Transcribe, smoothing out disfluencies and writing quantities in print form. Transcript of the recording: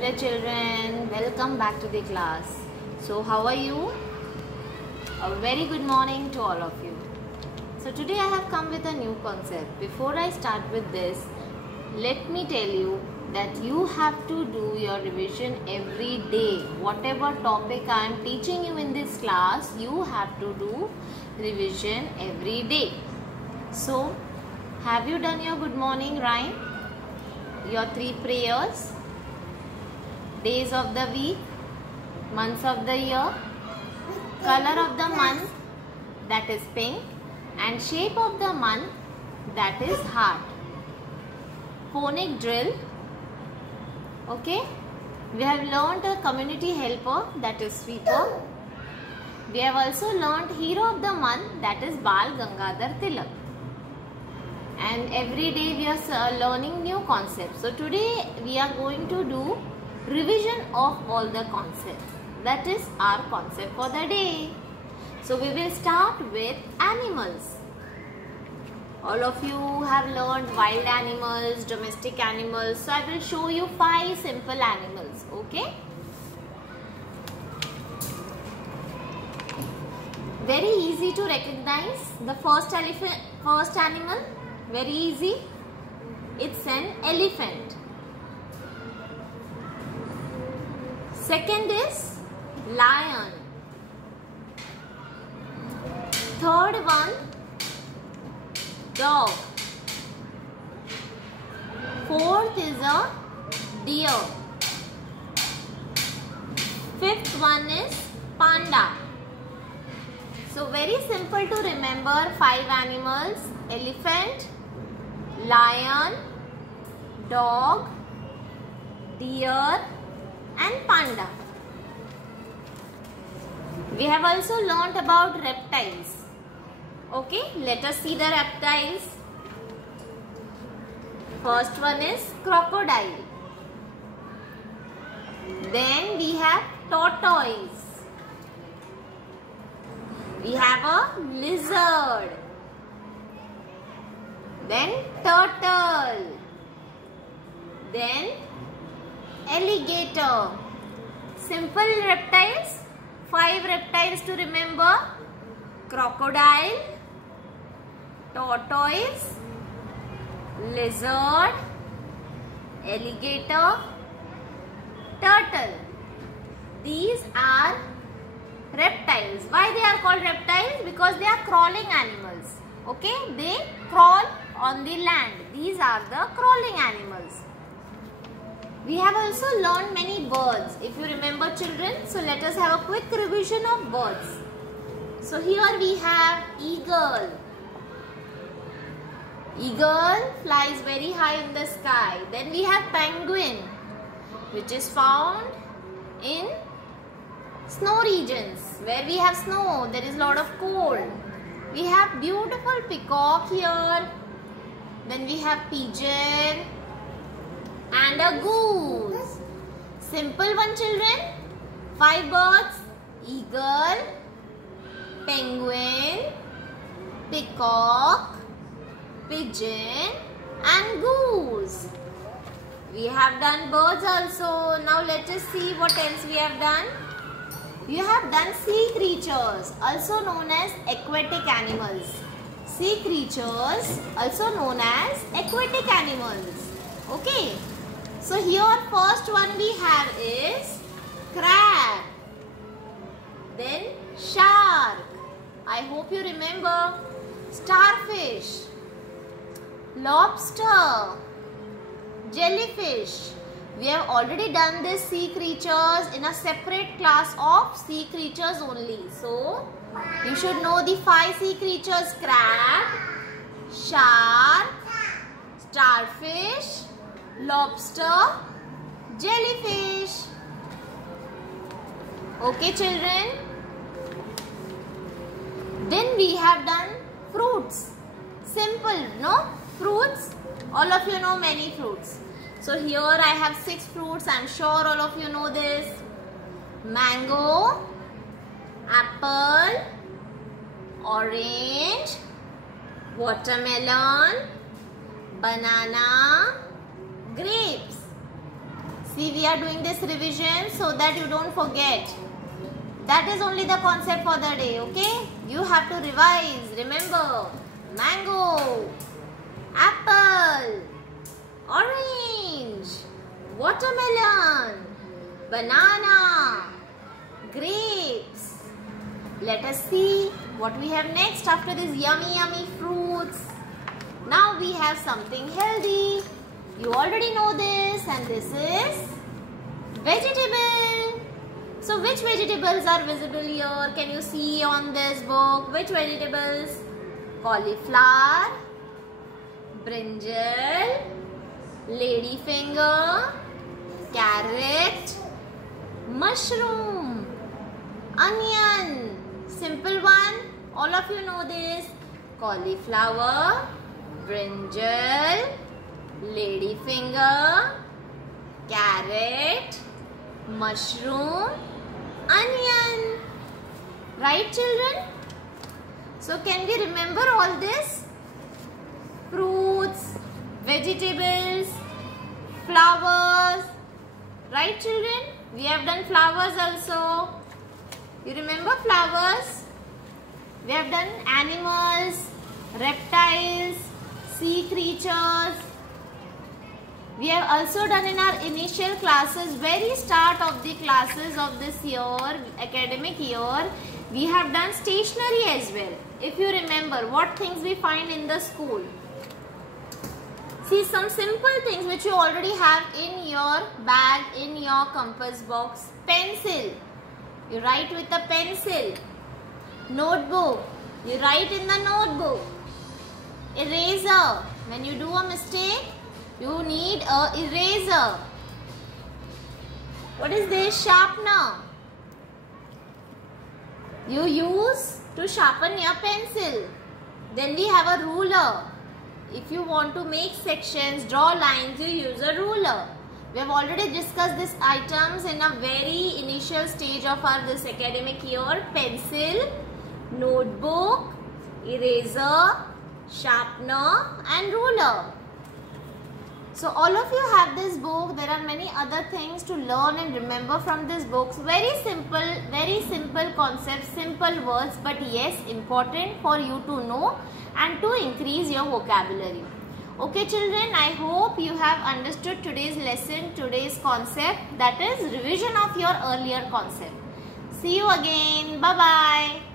Hello children, welcome back to the class. So how are you? A very good morning to all of you. So today I have come with a new concept. Before I start with this, let me tell you that you have to do your revision every day. Whatever topic I am teaching you in this class, you have to do revision every day. So have you done your good morning rhyme? Your 3 prayers? Days of the week, months of the year, color of the month, that is pink, and shape of the month, that is heart. Phonic drill. Okay, we have learned a community helper, that is sweeper. We have also learned hero of the month, that is Bal Gangadhar Tilak. And every day we are learning new concepts. So today we are going to do revision of all the concepts. That is our concept for the day. So we will start with animals. All of you have learned wild animals, domestic animals. So I will show you 5 simple animals. Okay? Very easy to recognize. The first animal, very easy. It's an elephant. Second is lion. Third one, dog. Fourth is a deer. Fifth one is panda. So very simple to remember 5 animals: elephant, lion, dog, deer and panda. We have also learnt about reptiles. Okay, let us see the reptiles. First one is crocodile. Then we have tortoise. We have a lizard. Then turtle. Then alligator. Simple reptiles. 5 reptiles to remember: crocodile, tortoise, lizard, alligator, turtle. These are reptiles. Why they are called reptiles? Because they are crawling animals. Okay, they crawl on the land. These are the crawling animals. We have also learned many birds, if you remember children. So let us have a quick revision of birds. So here we have eagle. Eagle flies very high in the sky. Then we have penguin, which is found in snow regions. Where we have snow, there is a lot of cold. We have beautiful peacock here. Then we have pigeon and a goose. Simple one children. 5 birds: eagle, penguin, peacock, pigeon and goose. We have done birds also. Now let us see what else we have done. We have done sea creatures, also known as aquatic animals. Sea creatures, also known as aquatic animals. Okay. So here first one we have is crab. Then shark. I hope you remember. Starfish. Lobster. Jellyfish. We have already done this sea creatures in a separate class of sea creatures only. So you should know the 5 sea creatures: crab, shark, starfish, lobster, jellyfish. Okay children. Then we have done fruits. Simple, no? Fruits. All of you know many fruits. So here I have 6 fruits. I am sure all of you know this. Mango, apple, orange, watermelon, banana, grapes. See, we are doing this revision so that you don't forget. That is only the concept for the day, okay? You have to revise. Remember, mango, apple, orange, watermelon, banana, grapes. Let us see what we have next after these yummy fruits. Now we have something healthy. You already know this, and this is vegetable. So which vegetables are visible here? Can you see on this book? Which vegetables? Cauliflower, brinjal, ladyfinger, carrot, mushroom, onion. Simple one. All of you know this. Cauliflower, brinjal, ladyfinger, carrot, mushroom, onion. Right, children? So can we remember all this? Fruits, vegetables, flowers. Right, children? We have done flowers also. You remember flowers? We have done animals, reptiles, sea creatures. We have also done in our initial classes, very start of the classes of this year, academic year, we have done stationery as well. If you remember what things we find in the school. See, some simple things which you already have in your bag, in your compass box. Pencil, you write with a pencil. Notebook, you write in the notebook. Eraser, when you do a mistake, you need a eraser. What is this? Sharpener. You use to sharpen your pencil. Then we have a ruler. If you want to make sections, draw lines, you use a ruler. We have already discussed these items in a very initial stage of our this academic year. Pencil, notebook, eraser, sharpener and ruler. So all of you have this book. There are many other things to learn and remember from this book. Very simple concepts, simple words, but yes, important for you to know and to increase your vocabulary. Okay children, I hope you have understood today's lesson, today's concept, that is revision of your earlier concept. See you again. Bye-bye.